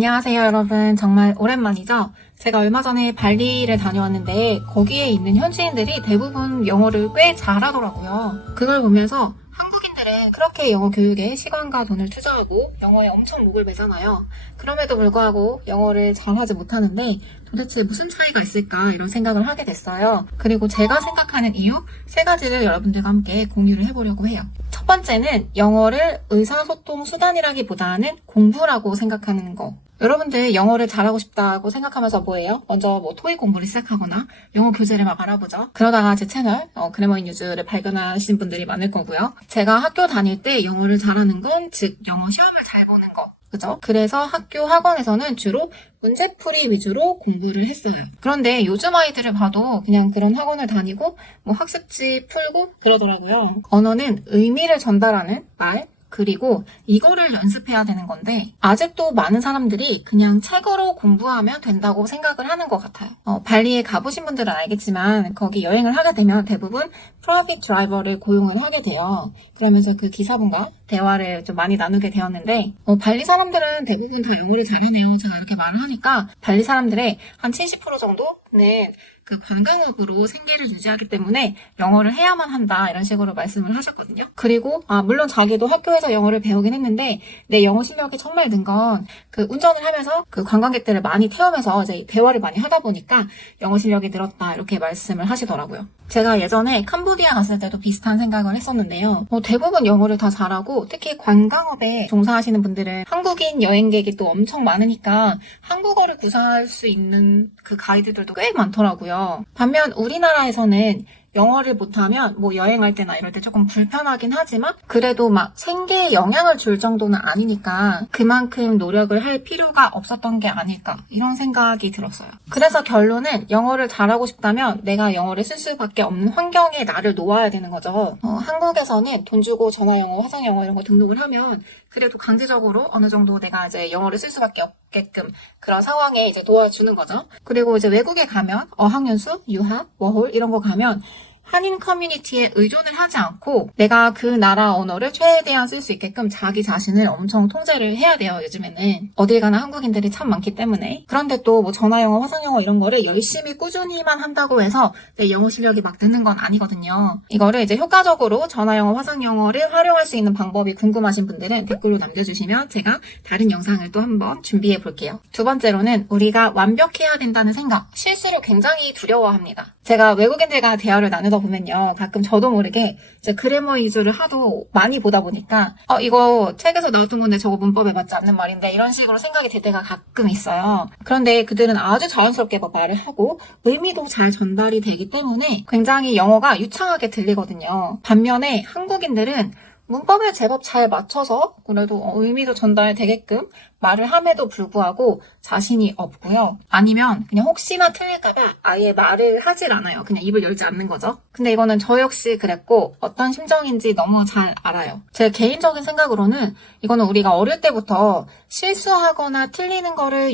안녕하세요, 여러분. 정말 오랜만이죠? 제가 얼마 전에 발리를 다녀왔는데 거기에 있는 현지인들이 대부분 영어를 꽤 잘하더라고요. 그걸 보면서 한국인들은 그렇게 영어 교육에 시간과 돈을 투자하고 영어에 엄청 목을 매잖아요. 그럼에도 불구하고 영어를 잘하지 못하는데 도대체 무슨 차이가 있을까 이런 생각을 하게 됐어요. 그리고 제가 생각하는 이유 3가지를 여러분들과 함께 공유를 해보려고 해요. 첫 번째는 영어를 의사소통 수단이라기보다는 공부라고 생각하는 거. 여러분들 영어를 잘하고 싶다고 생각하면서 뭐예요? 먼저 토익 공부를 시작하거나 영어 교재를 막 알아보죠. 그러다가 제 채널 그래머인 뉴즈를 발견하신 분들이 많을 거고요. 제가 학교 다닐 때 영어를 잘하는 건 즉 영어 시험을 잘 보는 거. 그죠? 그래서 학교 학원에서는 주로 문제풀이 위주로 공부를 했어요. 그런데 요즘 아이들을 봐도 그냥 그런 학원을 다니고 학습지 풀고 그러더라고요. 언어는 의미를 전달하는 말, 그리고 이거를 연습해야 되는 건데 아직도 많은 사람들이 그냥 책으로 공부하면 된다고 생각을 하는 것 같아요. 발리에 가보신 분들은 알겠지만 거기 여행을 하게 되면 대부분 프라이빗 드라이버를 고용을 하게 돼요. 그러면서 그 기사분과 대화를 좀 많이 나누게 되었는데 발리 사람들은 대부분 다 영어를 잘하네요. 제가 이렇게 말을 하니까 발리 사람들의 한 70% 정도는 그 관광업으로 생계를 유지하기 때문에 영어를 해야만 한다 이런 식으로 말씀을 하셨거든요. 그리고 물론 자기도 학교에서 영어를 배우긴 했는데 내 영어 실력이 정말 는 건 그 운전을 하면서 그 관광객들을 많이 태우면서 이제 대화를 많이 하다 보니까 영어 실력이 늘었다 이렇게 말씀을 하시더라고요. 제가 예전에 캄보디아 갔을 때도 비슷한 생각을 했었는데요. 대부분 영어를 다 잘하고 특히 관광업에 종사하시는 분들은 한국인 여행객이 또 엄청 많으니까 한국어를 구사할 수 있는 그 가이드들도 꽤 많더라고요. 반면 우리나라에서는 영어를 못하면 여행할 때나 이럴 때 조금 불편하긴 하지만 그래도 막 생계에 영향을 줄 정도는 아니니까 그만큼 노력을 할 필요가 없었던 게 아닐까 이런 생각이 들었어요. 그래서 결론은 영어를 잘하고 싶다면 내가 영어를 쓸 수밖에 없는 환경에 나를 놓아야 되는 거죠. 한국에서는 돈 주고 전화영어, 화상영어 이런 거 등록을 하면 그래도 강제적으로 어느 정도 내가 이제 영어를 쓸 수밖에 없게끔 그런 상황에 이제 도와주는 거죠. 그리고 이제 외국에 가면 어학연수, 유학, 워홀 이런 거 가면 한인 커뮤니티에 의존을 하지 않고 내가 그 나라 언어를 최대한 쓸 수 있게끔 자기 자신을 엄청 통제를 해야 돼요. 요즘에는 어딜 가나 한국인들이 참 많기 때문에. 그런데 또 전화영어, 화상영어 이런 거를 열심히 꾸준히만 한다고 해서 내 영어 실력이 막 느는 건 아니거든요. 이거를 이제 효과적으로 전화영어, 화상영어를 활용할 수 있는 방법이 궁금하신 분들은 댓글로 남겨주시면 제가 다른 영상을 또 한번 준비해 볼게요. 두 번째로는 우리가 완벽해야 된다는 생각, 실수를 굉장히 두려워합니다. 제가 외국인들과 대화를 나누다 보면요. 가끔 저도 모르게 이제 그래머 위주를 하도 많이 보다 보니까 이거 책에서 나왔던 건데 저거 문법에 맞지 않는 말인데 이런 식으로 생각이 들 때가 가끔 있어요. 그런데 그들은 아주 자연스럽게 말을 하고 의미도 잘 전달이 되기 때문에 굉장히 영어가 유창하게 들리거든요. 반면에 한국인들은 문법을 제법 잘 맞춰서 그래도 의미도 전달되게끔 말을 함에도 불구하고 자신이 없고요. 아니면 그냥 혹시나 틀릴까봐 아예 말을 하질 않아요. 그냥 입을 열지 않는 거죠. 근데 이거는 저 역시 그랬고 어떤 심정인지 너무 잘 알아요. 제 개인적인 생각으로는 이거는 우리가 어릴 때부터 실수하거나 틀리는 거를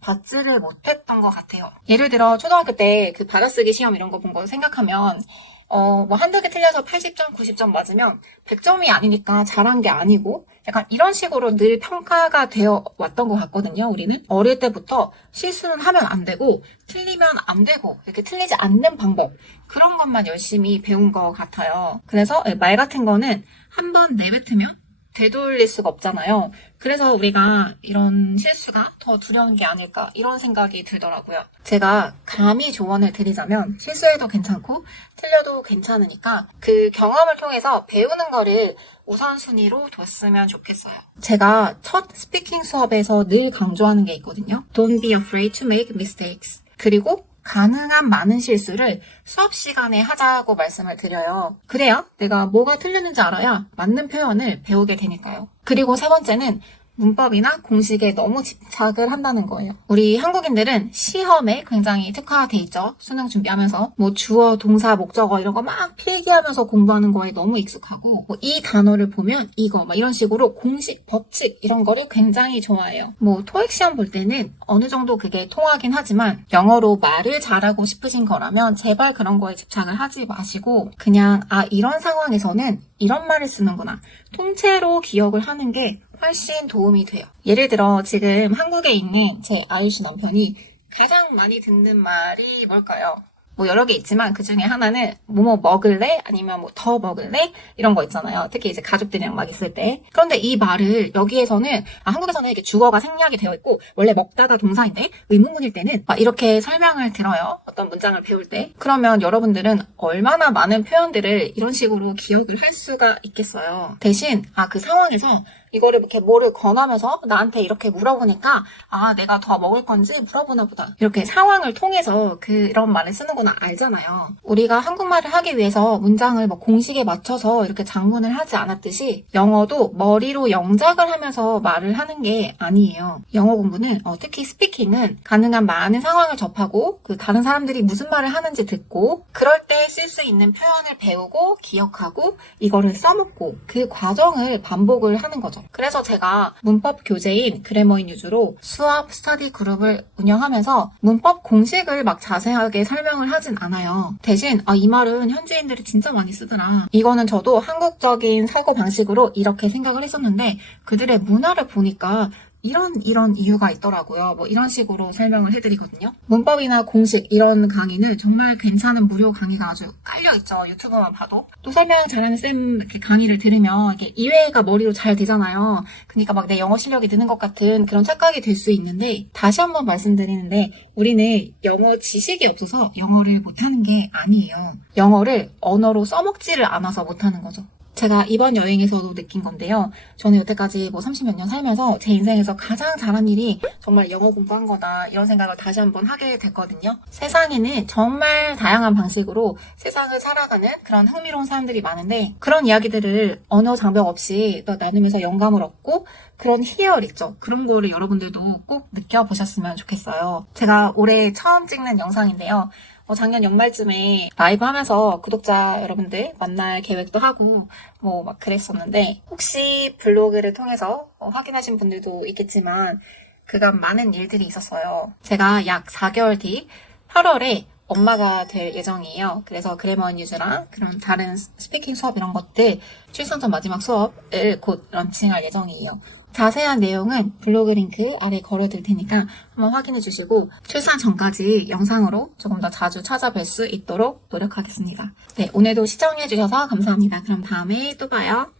받지를 못했던 것 같아요. 예를 들어 초등학교 때 그 받아쓰기 시험 이런 거 본 거 생각하면 한두 개 틀려서 80점, 90점 맞으면 100점이 아니니까 잘한 게 아니고 약간 이런 식으로 늘 평가가 되어 왔던 것 같거든요, 우리는. 어릴 때부터 실수는 하면 안 되고 틀리면 안 되고 이렇게 틀리지 않는 방법 그런 것만 열심히 배운 것 같아요. 그래서 말 같은 거는 한번 내뱉으면 되돌릴 수가 없잖아요. 그래서 우리가 이런 실수가 더 두려운 게 아닐까 이런 생각이 들더라고요. 제가 감히 조언을 드리자면 실수해도 괜찮고 틀려도 괜찮으니까 그 경험을 통해서 배우는 거를 우선순위로 뒀으면 좋겠어요. 제가 첫 스피킹 수업에서 늘 강조하는 게 있거든요. Don't be afraid to make mistakes. 그리고 가능한 많은 실수를 수업 시간에 하자고 말씀을 드려요. 그래야 내가 뭐가 틀렸는지 알아야 맞는 표현을 배우게 되니까요. 그리고 세 번째는 문법이나 공식에 너무 집착을 한다는 거예요. 우리 한국인들은 시험에 굉장히 특화돼 있죠. 수능 준비하면서 주어, 동사, 목적어 이런 거 막 필기하면서 공부하는 거에 너무 익숙하고 이 단어를 보면 이거 이런 식으로 공식, 법칙 이런 거를 굉장히 좋아해요. 토익 시험 볼 때는 어느 정도 그게 통하긴 하지만 영어로 말을 잘하고 싶으신 거라면 제발 그런 거에 집착을 하지 마시고 그냥 이런 상황에서는 이런 말을 쓰는구나. 통째로 기억을 하는 게 훨씬 도움이 돼요. 예를 들어 지금 한국에 있는 제 아유시 남편이 가장 많이 듣는 말이 뭘까요? 뭐 여러 개 있지만 그 중에 하나는 뭐뭐 먹을래? 아니면 뭐 더 먹을래? 이런 거 있잖아요. 특히 이제 가족들이랑 막 있을 때. 그런데 이 말을 여기에서는 한국에서는 이렇게 주어가 생략이 되어 있고 원래 먹다가 동사인데 의문문일 때는 막 이렇게 설명을 들어요. 어떤 문장을 배울 때. 그러면 여러분들은 얼마나 많은 표현들을 이런 식으로 기억을 할 수가 있겠어요. 대신 그 상황에서 이거를 이렇게 뭐를 권하면서 나한테 이렇게 물어보니까 내가 더 먹을 건지 물어보나 보다. 이렇게 상황을 통해서 그런 말을 쓰는구나 알잖아요. 우리가 한국말을 하기 위해서 문장을 뭐 공식에 맞춰서 이렇게 장문을 하지 않았듯이 영어도 머리로 영작을 하면서 말을 하는 게 아니에요. 영어 공부는 특히 스피킹은 가능한 많은 상황을 접하고 그 다른 사람들이 무슨 말을 하는지 듣고 그럴 때 쓸 수 있는 표현을 배우고 기억하고 이거를 써먹고 그 과정을 반복을 하는 거죠. 그래서 제가 문법 교재인 그래머인 유주로 수업 스터디 그룹을 운영하면서 문법 공식을 막 자세하게 설명을 하진 않아요. 대신 이 말은 현지인들이 진짜 많이 쓰더라. 이거는 저도 한국적인 사고방식으로 이렇게 생각을 했었는데 그들의 문화를 보니까 이런 이유가 있더라고요. 뭐 이런 식으로 설명을 해드리거든요. 문법이나 공식 이런 강의는 정말 괜찮은 무료 강의가 아주 깔려있죠. 유튜브만 봐도. 또 설명 잘하는 쌤 이렇게 강의를 들으면 이게 이해가 머리로 잘 되잖아요. 그러니까 막 내 영어 실력이 느는 것 같은 그런 착각이 들 수 있는데 다시 한번 말씀드리는데 우리는 영어 지식이 없어서 영어를 못하는 게 아니에요. 영어를 언어로 써먹지를 않아서 못하는 거죠. 제가 이번 여행에서도 느낀 건데요. 저는 여태까지 뭐 30몇 년 살면서 제 인생에서 가장 잘한 일이 정말 영어 공부한 거다 이런 생각을 다시 한번 하게 됐거든요. 세상에는 정말 다양한 방식으로 세상을 살아가는 그런 흥미로운 사람들이 많은데 그런 이야기들을 언어 장벽 없이 또 나누면서 영감을 얻고 그런 희열 있죠. 그런 거를 여러분들도 꼭 느껴보셨으면 좋겠어요. 제가 올해 처음 찍는 영상인데요. 작년 연말쯤에 라이브 하면서 구독자 여러분들 만날 계획도 하고 뭐 막 그랬었는데 혹시 블로그를 통해서 확인하신 분들도 있겠지만 그간 많은 일들이 있었어요. 제가 약 4개월 뒤 8월에 엄마가 될 예정이에요. 그래서 그래머인 유주랑 그런 다른 스피킹 수업 이런 것들 출산 전 마지막 수업을 곧 런칭할 예정이에요. 자세한 내용은 블로그 링크 아래 걸어둘 테니까 한번 확인해 주시고 출산 전까지 영상으로 조금 더 자주 찾아뵐 수 있도록 노력하겠습니다. 네, 오늘도 시청해 주셔서 감사합니다. 그럼 다음에 또 봐요.